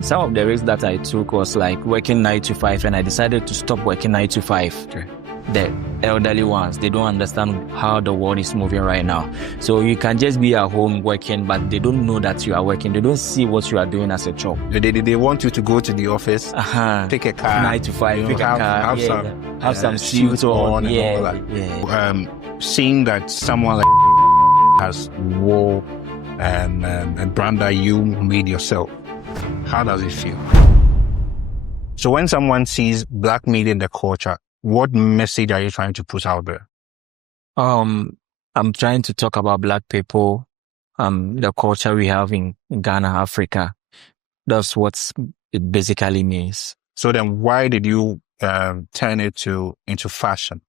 Some of the risks that I took was like working 9 to 5, and I decided to stop working 9 to 5. Okay. The elderly ones, they don't understand how the world is moving right now. So you can just be at home working, but they don't know that you are working. They don't see what you are doing as a job. They want you to go to the office, take a car, 9 to 5, pick a car, have some suits on, and all that. Seeing that someone like has wore a brand that you made yourself, how does it feel? So when someone sees Black media in the culture, what message are you trying to put out there? I'm trying to talk about Black people, the culture we have in Ghana, Africa. That's what it basically means. So then why did you turn it into fashion?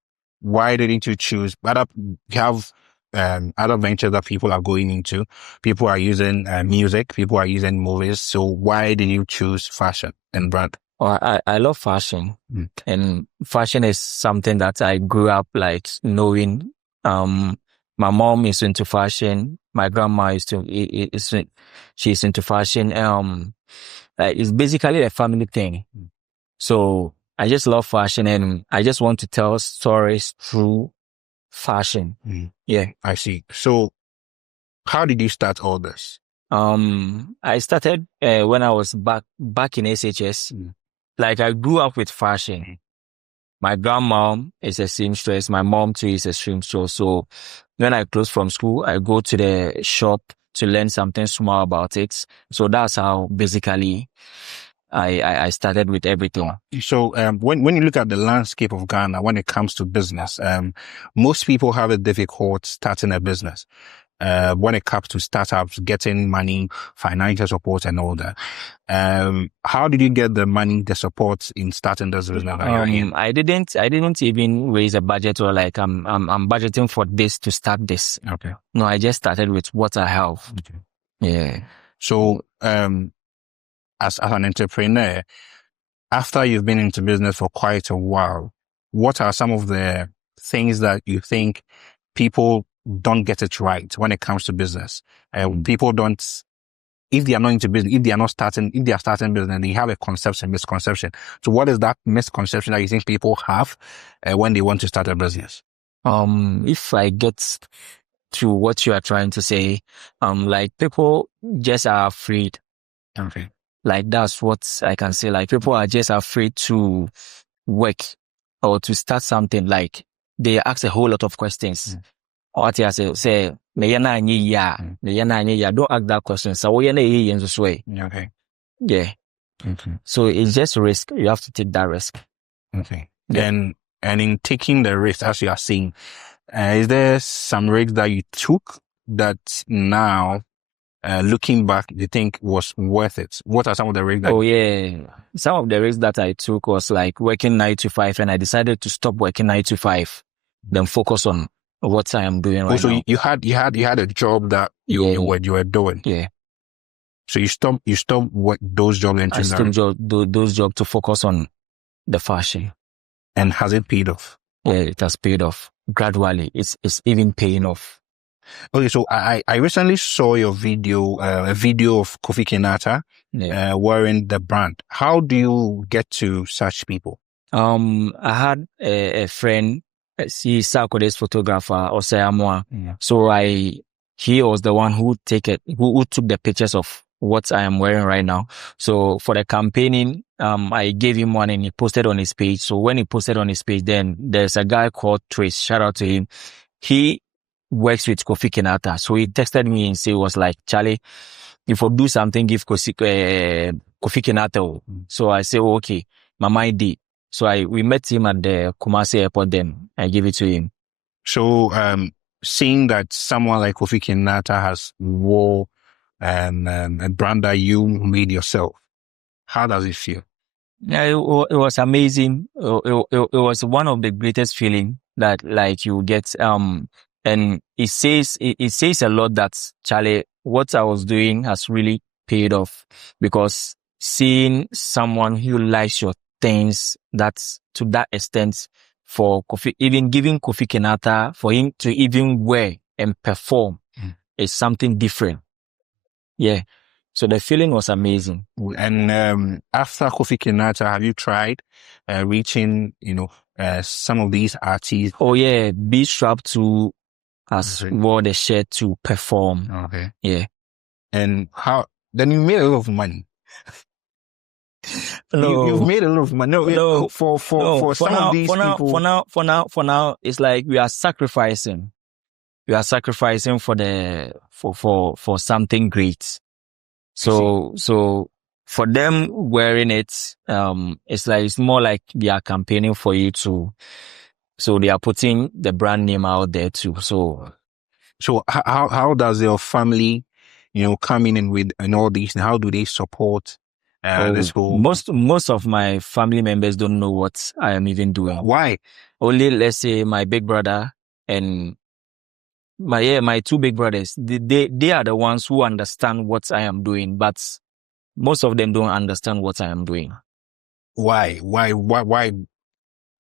Why didn't you choose? You have other ventures that people are going into. People are using music. People are using movies. So why did you choose fashion and brand? Well, I love fashion, and fashion is something that I grew up like knowing. My mom is into fashion. My grandma she's into fashion. It's basically a family thing. So I just love fashion, and I just want to tell stories through fashion. Yeah, I see. So how did you start all this? I started when I was back in SHS. Like I grew up with fashion. My grandma is a seamstress. My mom too is a seamstress. So when I close from school, I go to the shop to learn something small about it. So that's how basically I started with everything. So when you look at the landscape of Ghana, when it comes to business, most people have it difficult starting a business. When it comes to startups, getting money, financial support and all that. How did you get the money, the support in starting this business? I didn't even raise a budget or like I'm budgeting for this to start this. Okay. No, I just started with what I have. Okay. Yeah. So as an entrepreneur, after you've been into business for quite a while, what are some of the things that you think people don't get it right when it comes to business? People don't, if they are not into business, if they are starting business, they have a misconception. So what is that misconception that you think people have when they want to start a business? If I get to what you are trying to say, like people just are afraid. Okay. Like that's what I can say. Like people are just afraid to work or to start something. Like they ask a whole lot of questions. What you say, don't ask that question. So Okay. Yeah. Okay. So it's just a risk. You have to take that risk. Okay. Yeah. And in taking the risk, as you are saying, is there some risk that you took that now, looking back, you think was worth it? What are some of the risks? Some of the risks that I took was like working 9 to 5, and I decided to stop working 9 to 5, then focus on what I am doing right now. So you had a job that you were doing. Yeah. So you stopped those jobs and I stopped those jobs to focus on the fashion. And has it paid off? Yeah, it has paid off gradually. It's even paying off. Okay, so I recently saw your video, a video of Kofi Kinaata wearing the brand. How do you get to such people? I had a friend. He's a photographer, Osayamwa. So he was the one who took the pictures of what I am wearing right now. So for the campaigning, I gave him one and he posted on his page. So when he posted on his page, then there's a guy called Trace. Shout out to him. He works with Kofi Kinaata. So he texted me and was like, Charlie, if I do something, give Kofi Kinaata. So I say, okay, my mind did. So we met him at the Kumasi airport, then I gave it to him. So seeing that someone like Kofi Kinaata has wore a brand that you made yourself, how does it feel? Yeah, it was amazing. It was one of the greatest feeling that like you get. And it says a lot that Charlie, what I was doing has really paid off, because seeing someone who likes your things, that's to that extent, for Kofi, even giving Kofi Kinaata, for him to even wear and perform is something different. Yeah. So the feeling was amazing. And after Kofi Kinaata, have you tried reaching, some of these artists? Oh yeah, B-Strap too has wore the shirt to perform. Okay. Yeah. And then you made a lot of money. No, you've made a lot of money. No, for some now, of these people. For now, it's like we are sacrificing. We are sacrificing for something great. So for them wearing it, it's more like they are campaigning for you to. So they are putting the brand name out there too. So how does your family, come in and all these? And how do they support this whole? Most of my family members don't know what I am even doing. Why? Only, let's say, my big brother and my two big brothers. They are the ones who understand what I am doing, but most of them don't understand what I am doing. Why?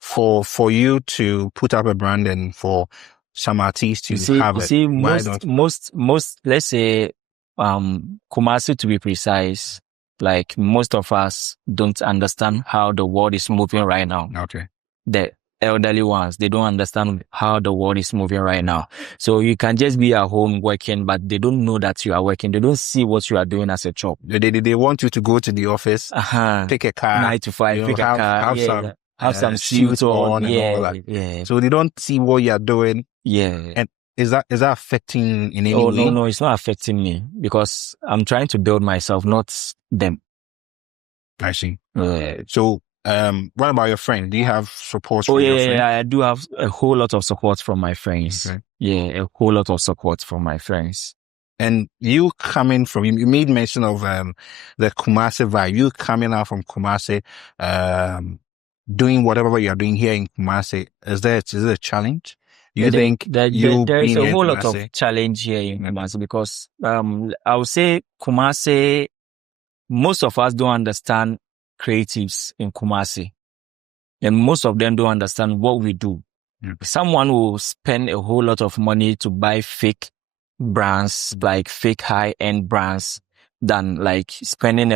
For you to put up a brand and for some artists to have it. See, most, let's say, Kumasi to be precise, like most of us don't understand how the world is moving right now. Okay. The elderly ones, they don't understand how the world is moving right now. So you can just be at home working, but they don't know that you are working. They don't see what you are doing as a job. They want you to go to the office, take a car, 9 to 5, pick a car, have some suits on, and all that. Yeah. So they don't see what you are doing. Yeah. And is that affecting in any way? No, it's not affecting me because I'm trying to build myself, not them. I see. So, what about your friends? Do you have support from your friends? Yeah, I do have a whole lot of support from my friends. Okay. Yeah, a whole lot of support from my friends. And you coming from, you made mention of the Kumasi vibe. You coming out from Kumasi, doing whatever you're doing here in Kumasi. Is it a challenge? You think there is a whole lot of challenge here in Kumasi because I would say Kumasi, most of us don't understand creatives in Kumasi. And most of them don't understand what we do. Someone will spend a whole lot of money to buy fake brands, like fake high-end brands, than like spending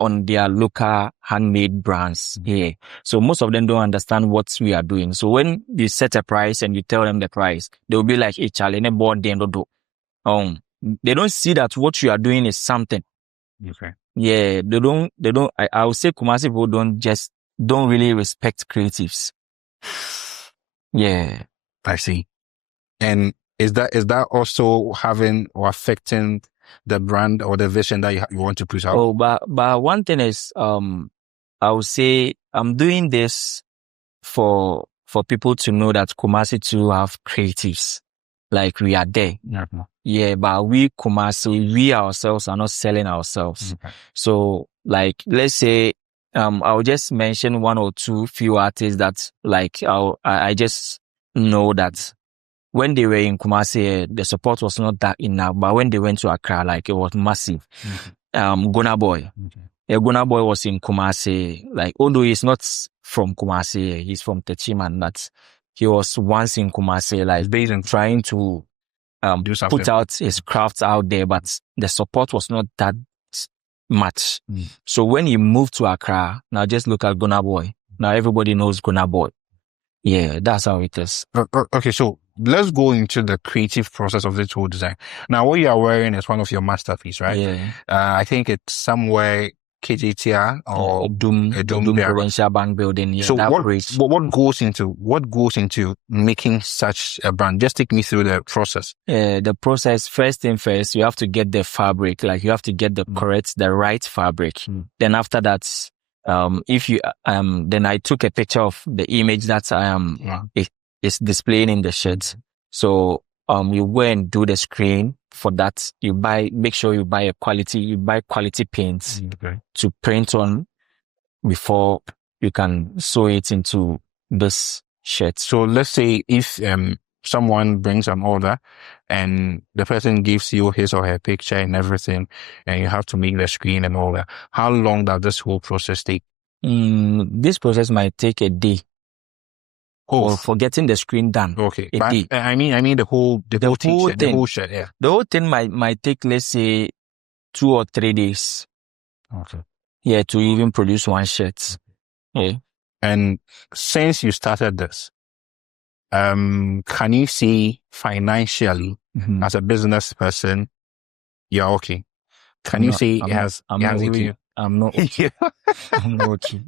on their local handmade brands here. So most of them don't understand what we are doing. So when you set a price and you tell them the price, they'll be like, "Hey, Charlie, they don't see that what you are doing is something." Okay. Yeah, they don't. I would say Kumasi people don't really respect creatives. Yeah, I see. And is that also having or affecting the brand or the vision that you want to push out? Oh, but one thing is, I would say I'm doing this for people to know that Kumasi too have creatives. Like we are there. Mm-hmm. Yeah, but we Kumasi, we ourselves are not selling ourselves. Okay. So like, let's say, I'll just mention one or two few artists that like I just know that when they were in Kumasi, the support was not that enough. But when they went to Accra, like it was massive. Mm-hmm. Gunna Boy. Okay. Yeah, Gunna Boy was in Kumasi. Like, although he's not from Kumasi, he's from Techiman, but he was once in Kumasi, like trying to put out his crafts out there, but the support was not that much. So when he moved to Accra, now just look at Gunna Boy. Now everybody knows Gunna Boy. Yeah, that's how it is. Okay, so let's go into the creative process of this whole design. Now, what you are wearing is one of your masterpieces, right? Yeah. I think it's somewhere KJTR or Adum Provincial Bank Building. Yeah, so what goes into making such a brand? Just take me through the process. Yeah, the process. First thing first, you have to get the fabric. Like you have to get the right fabric. Then after that, if you then I took a picture of the image that is displaying in the shirt. So you go and do the screen. For that, make sure you buy quality paints to print on before you can sew it into this shirt. So let's say if someone brings an order and the person gives you his or her picture and everything, and you have to make the screen and all that, how long does this whole process take? This process might take a day. For getting the screen done. Okay. I mean the whole thing, the whole shirt, yeah. The whole thing might take, let's say, 2 or 3 days. Okay. Yeah, to even produce one shirt. Yeah. And since you started this, can you see financially as a business person, you're okay? Can you see it has given okay. you? I'm not okay. I'm not okay.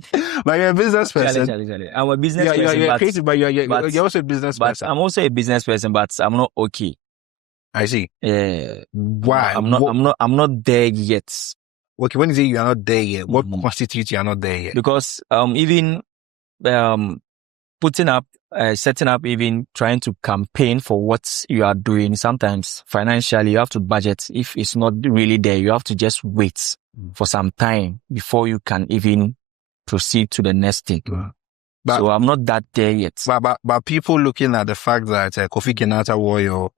But you're a business person. Charlie. I'm a business person. You're but, creative, but you're also a business but person. I'm also a business person, but I'm not okay. I see. Yeah. Why? I'm not there yet. Okay, when you say you are not there yet, what constitutes you are not there yet? Because even putting up, setting up, even trying to campaign for what you are doing, sometimes financially you have to budget. If it's not really there, you have to just wait for some time before you can even proceed to the next thing. So I'm not that there yet. But people looking at the fact that Kofi Kinaata wore your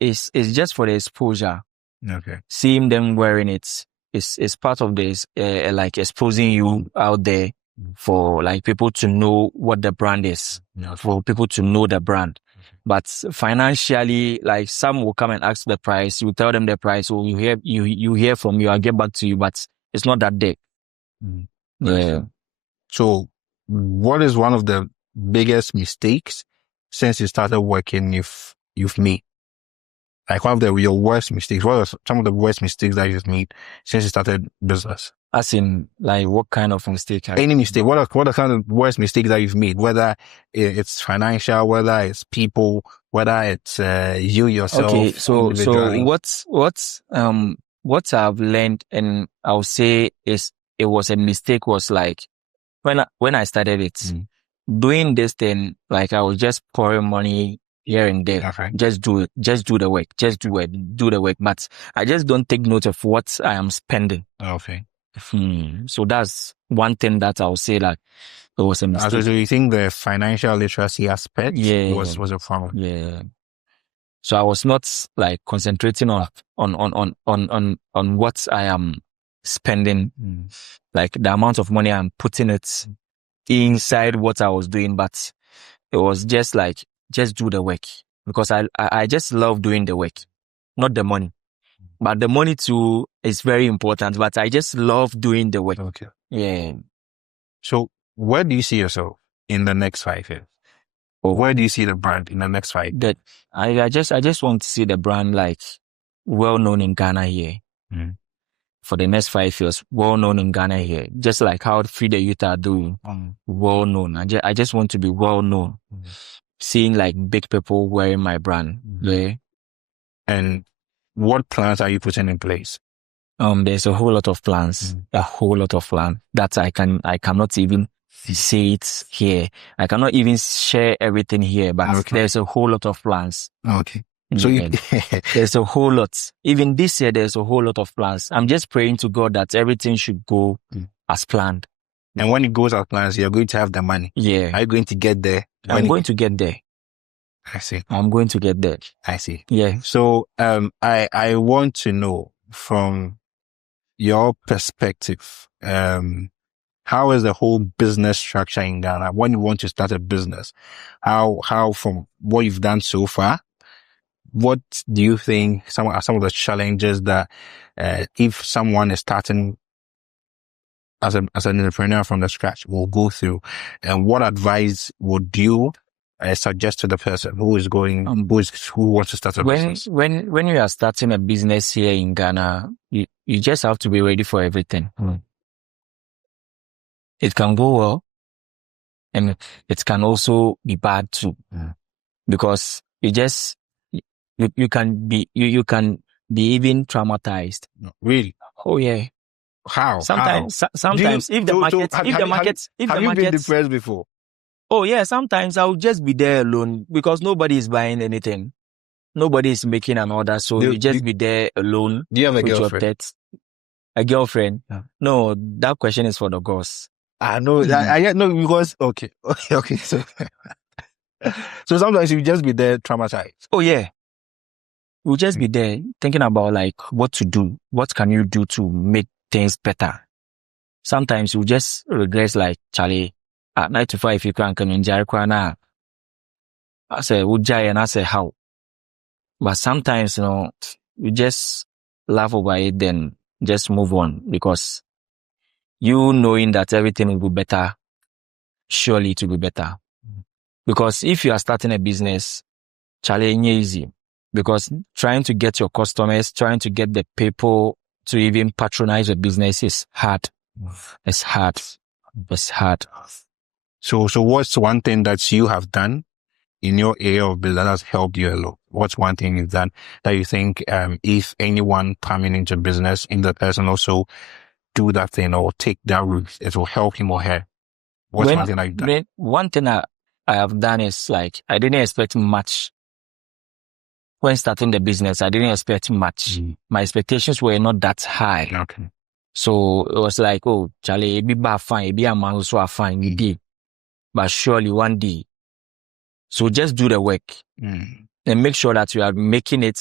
it's just for the exposure. Okay. Seeing them wearing it is part of this, like exposing you out there for like people to know what the brand is, for people to know the brand. But financially, like some will come and ask the price. You tell them the price. Or you hear from you. I'll get back to you. But it's not that day. Yeah. So, what is one of the biggest mistakes since you started working you've made? Like one of your worst mistakes. What are some of the worst mistakes that you've made since you started business? As in, like, what kind of mistake? Any mistake. What are kind of worst mistakes that you've made? Whether it's financial, whether it's people, whether it's you yourself. Okay, so what I've learned, and I'll say it was a mistake, was like when I started it, doing this thing, like I was just pouring money here and there. Okay. Just do it. Just do the work. Just do it. Do the work. But I just don't take note of what I am spending. Okay. So that's one thing that I'll say, like, it was a mistake. So you think the financial literacy aspect was a problem? Yeah. So I was not like concentrating on what I am spending, like the amount of money I'm putting it inside what I was doing, but it was just like, just do the work, because I just love doing the work, not the money. But the money too is very important, but I just love doing the work. Okay. Yeah. So where do you see yourself in the next 5 years? Where do you see the brand in the next 5 years? That I just want to see the brand like well known in Ghana here. For the next 5 years, well known in Ghana here. Just like how Free the Youth are doing. Well known. I just want to be well known. Seeing like big people wearing my brand. Yeah. And what plans are you putting in place? There's a whole lot of plans. A whole lot of plans that I cannot even say it here. I cannot even share everything here, but there's a whole lot of plans. Okay. So there's a whole lot. Even this year, there's a whole lot of plans. I'm just praying to God that everything should go as planned. And when it goes as planned, you're going to have the money. Yeah. Are you going to get there? I'm going to get there. I see. I'm going to get there. I see. Yeah. So, I want to know from your perspective, how is the whole business structure in Ghana? When you want to start a business, how from what you've done so far, what do you think are some of the challenges that if someone is starting as an entrepreneur from the scratch will go through, and what advice would you suggest to the person who is going who wants to start a business? When you are starting a business here in Ghana, you just have to be ready for everything. It can go well, and it can also be bad too, because you can be even traumatized. Really? Oh yeah. How? Sometimes if the market have you been depressed before? Oh yeah, sometimes I'll just be there alone because nobody is buying anything. Nobody is making an order, so you just be there alone. Do you have a with girlfriend? Your pets. A girlfriend? Yeah. No, that question is for the girls. I know. I know because okay. So, so sometimes you just be there traumatized. Oh yeah, you'll just be there thinking about like what to do. What can you do to make things better? Sometimes you just regret like Charlie. At 9 to 5, you can't come in Jarikwana. I say, would Jay and I say how? But sometimes, you just laugh over it, then just move on, because you knowing that everything will be better, surely it will be better. Because if you are starting a business, challenge easy, because trying to get your customers, trying to get the people to even patronize your business is hard. It's hard. It's hard. So what's one thing that you have done in your area of business that has helped you a lot? What's one thing is that you think, if anyone coming into business, if the person also do that thing or take that route, it will help him or her? What's one thing you've done? One thing I have done is, like, I didn't expect much. When starting the business, I didn't expect much. My expectations were not that high. Okay. So it was like, oh, Charlie, it be bad fine, it be a man who's so fine, you did. But surely one day. So just do the work and make sure that you are making it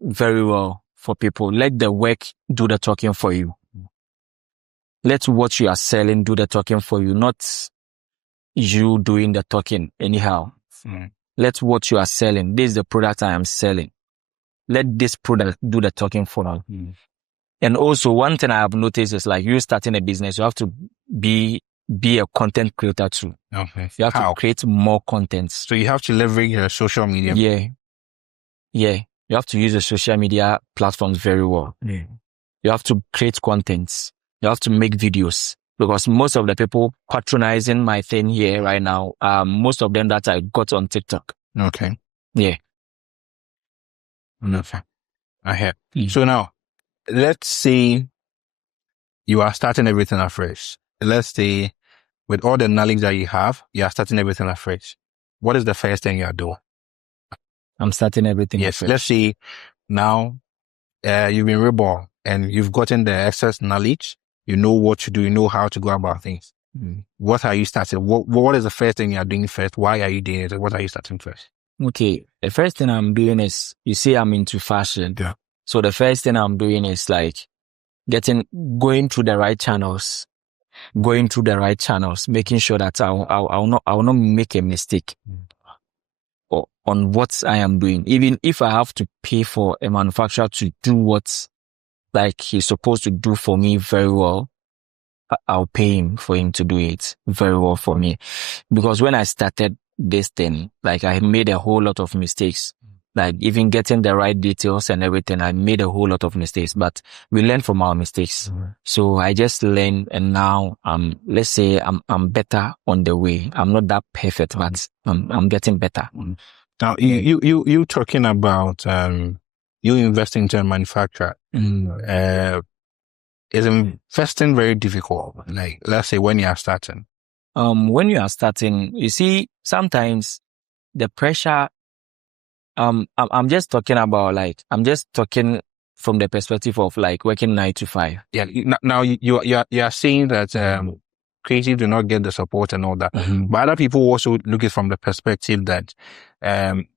very well for people. Let the work do the talking for you. Let what you are selling do the talking for you, not you doing the talking anyhow. Let what you are selling, this is the product I am selling. Let this product do the talking for you. And also, one thing I have noticed is, like, you starting a business, you have to be a content creator too. Okay. You have to create more content. So you have to leverage your social media. Yeah. You have to use the social media platforms very well. You have to create contents. You have to make videos, because most of the people patronizing my thing here right now, most of them that I got on TikTok. Okay. Yeah. Okay. I hear. So now, let's say you are starting everything afresh. Let's say, with all the knowledge that you have, you are starting everything afresh. What is the first thing you are doing? I'm starting everything afresh. Let's say now you've been reborn and you've gotten the excess knowledge. You know what to do. You know how to go about things. What are you starting? What is the first thing you are doing first? Why are you doing it? What are you starting first? Okay, the first thing I'm doing is, you see, I'm into fashion. Yeah. So the first thing I'm doing is, like, going through the right channels, making sure that I will not make a mistake on what I am doing. Even if I have to pay for a manufacturer to do what, like, he's supposed to do for me very well, I'll pay him for him to do it very well for me. Because when I started this thing, like, I made a whole lot of mistakes. Like, even getting the right details and everything, I made a whole lot of mistakes, but we learn from our mistakes. So I just learned, and now let's say I'm better on the way. I'm not that perfect, but I'm getting better. Now you talking about you investing into a manufacturer. Is investing very difficult? Like, let's say when you are starting. When you are starting, you see, sometimes the pressure. I'm just talking about, like, I'm just talking from the perspective of, like, working 9 to 5. Yeah. Now you are saying that creative do not get the support and all that, but other people also look at it from the perspective that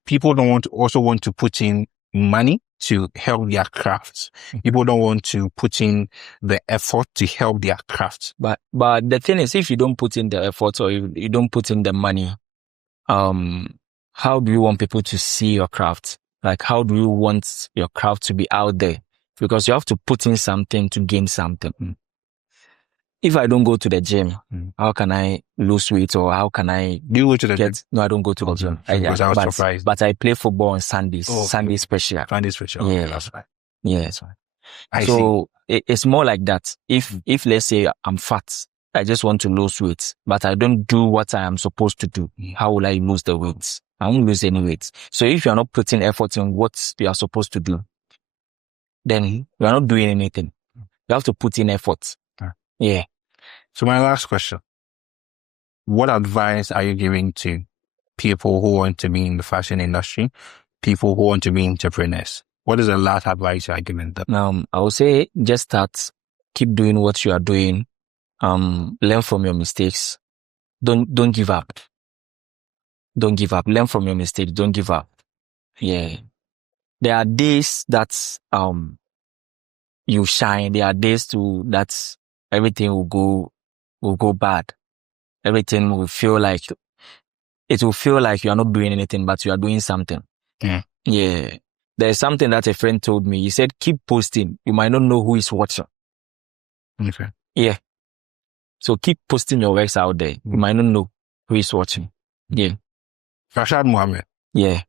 people don't want to put in money to help their crafts. People don't want to put in the effort to help their crafts. But the thing is, if you don't put in the effort, or you don't put in the money, how do you want people to see your craft? Like, how do you want your craft to be out there? Because you have to put in something to gain something. If I don't go to the gym, how can I lose weight, or how can I go to the gym? No, I don't go to the gym. Because I was surprised. But I play football on Sundays. Sunday special. Sunday special. Yeah, okay, that's right. Yeah, that's right. I so it's more like that. If let's say I'm fat, I just want to lose weight, but I don't do what I am supposed to do. How will I lose the weight? I won't lose any weight. So if you are not putting effort in what you are supposed to do, then you are not doing anything. You have to put in effort. Yeah. So my last question: what advice are you giving to people who want to be in the fashion industry, people who want to be entrepreneurs? What is the last advice you are giving them? I would say, just start, keep doing what you are doing. Learn from your mistakes. Don't give up. Don't give up. Learn from your mistakes. Don't give up. Yeah. There are days that you shine. There are days that everything will go bad. Everything will feel like you are not doing anything, but you are doing something. Yeah. there's something that a friend told me. He said, keep posting. You might not know who is watching. Okay. Yeah. So keep posting your works out there. You might not know who is watching. Yeah. Rashad Mohammed. Yeah.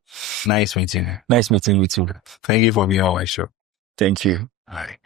Nice meeting you. Nice meeting with you. Thank you for being on my show. Thank you. All right.